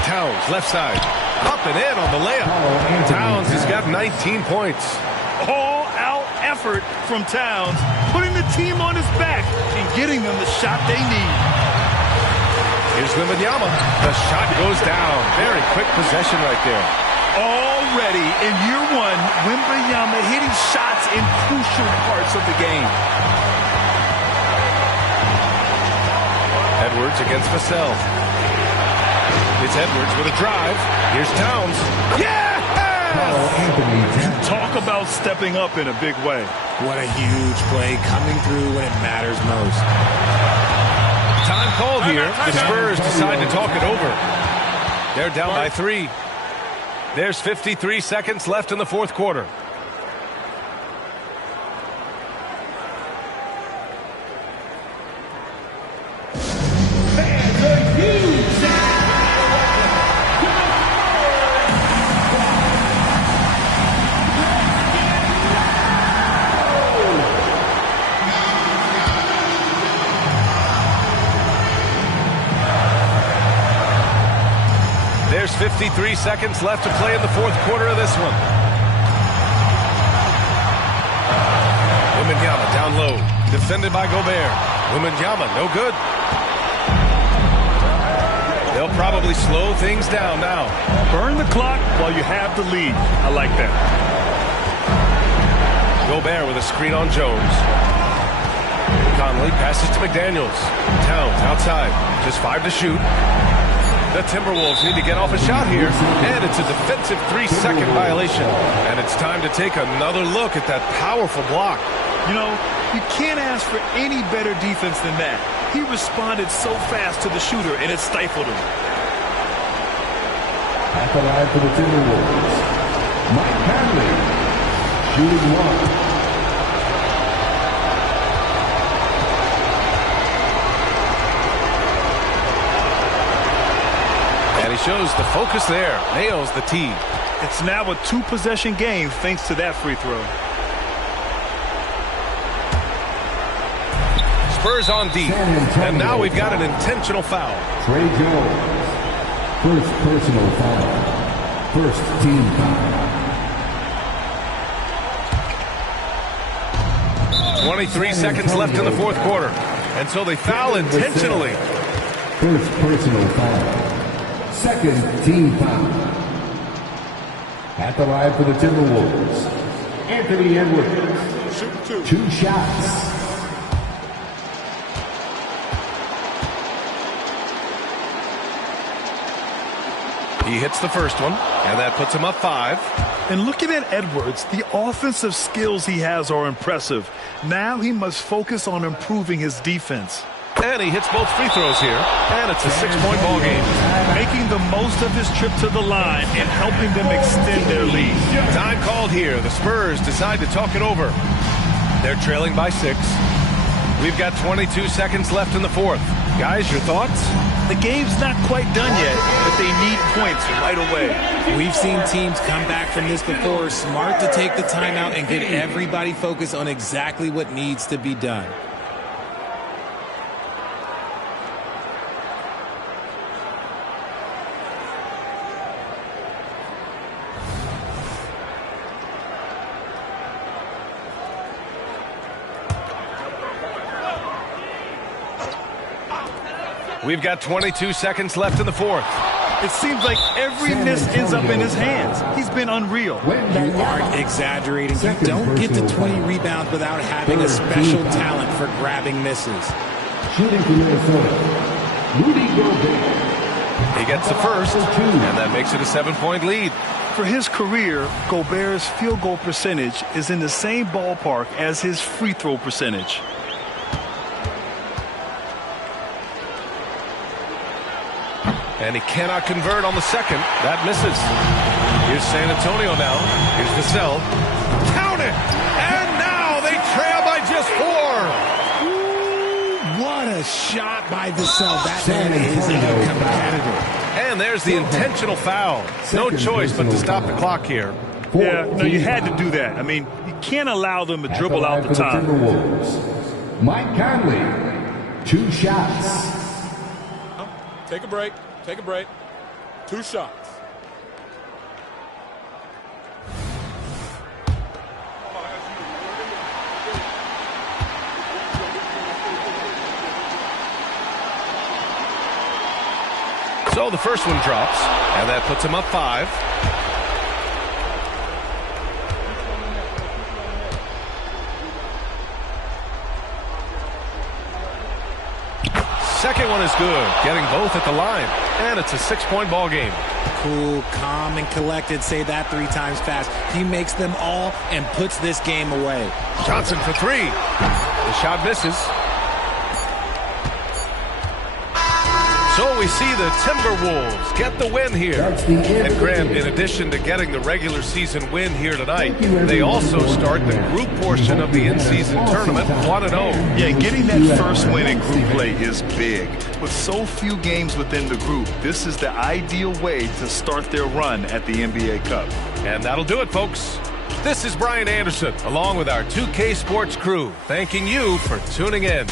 Towns, left side. Up and in on the layup. Towns has got 19 points. All-out effort from Towns, putting the team on his back and getting them the shot they need. Here's Wembanyama. The shot goes down. Very quick possession right there. Already in year one, Wembanyama hitting shots in crucial parts of the game. Edwards against Vassell. It's Edwards with a drive. Here's Towns. Yeah! Talk about stepping up in a big way. What a huge play coming through when it matters most. Time called here. The Spurs decide to talk it over. They're down by 3. There's 53 seconds left in the fourth quarter. There's 53 seconds left to play in the fourth quarter of this one. Wembanyama down low. Defended by Gobert. Wembanyama, no good. They'll probably slow things down now. Burn the clock while you have the lead. I like that. Gobert with a screen on Jones. Conley passes to McDaniels. Towns outside. Just 5 to shoot. The Timberwolves need to get off a shot here, and it's a defensive 3-second violation. And it's time to take another look at that powerful block. You know, you can't ask for any better defense than that. He responded so fast to the shooter, and it stifled him. At the line for the Timberwolves, Mike Conley, shooting 1. And he shows the focus there. Nails the tee. It's now a 2-possession game thanks to that free throw. Spurs on deep. And now we've got an intentional foul. Trey Jones, first personal foul. First team foul. 23 seconds left in the fourth quarter. And so they foul intentionally. First personal foul. Second team foul. At the line for the Timberwolves, Anthony Edwards. Shoot 2. 2 shots. He hits the first one, and that puts him up 5. And looking at Edwards, the offensive skills he has are impressive. Now he must focus on improving his defense. And he hits both free throws here, and it's a 6-point ball game. Making the most of his trip to the line and helping them extend their lead. Time called here. The Spurs decide to talk it over. They're trailing by 6. We've got 22 seconds left in the fourth. Guys, your thoughts? The game's not quite done yet, but they need points right away. We've seen teams come back from this before. Smart to take the timeout and get everybody focused on exactly what needs to be done. We've got 22 seconds left in the fourth. It seems like every miss ends up in his hands. He's been unreal. You aren't exaggerating. You don't get to 20 rebounds without having a special talent for grabbing misses. Shooting for Minnesota, Rudy Gobert. He gets the first, and that makes it a 7-point lead. For his career, Gobert's field goal percentage is in the same ballpark as his free throw percentage. And he cannot convert on the second. That misses. Here's San Antonio now. Here's Vassell. Count it! And now they trail by just 4. Ooh, what a shot by Vassell. That man is a competitor. And there's the intentional foul. No choice but to stop the clock here. Yeah, no, you had to do that. I mean, you can't allow them to dribble out the time. Mike Conley, 2 shots. Take a break. Take a break. 2 shots. So the first one drops, and that puts him up 5. Second one is good, getting both at the line, and it's a 6-point ball game. Cool, calm, and collected. Say that 3 times fast. He makes them all and puts this game away. Johnson for 3. The shot misses. So we see the Timberwolves get the win here. And Graham, in addition to getting the regular season win here tonight, they also start the group portion of the in-season tournament 1-0. Yeah, getting that first win in group play is big. With so few games within the group, this is the ideal way to start their run at the NBA Cup. And that'll do it, folks. This is Brian Anderson, along with our 2K Sports crew, thanking you for tuning in.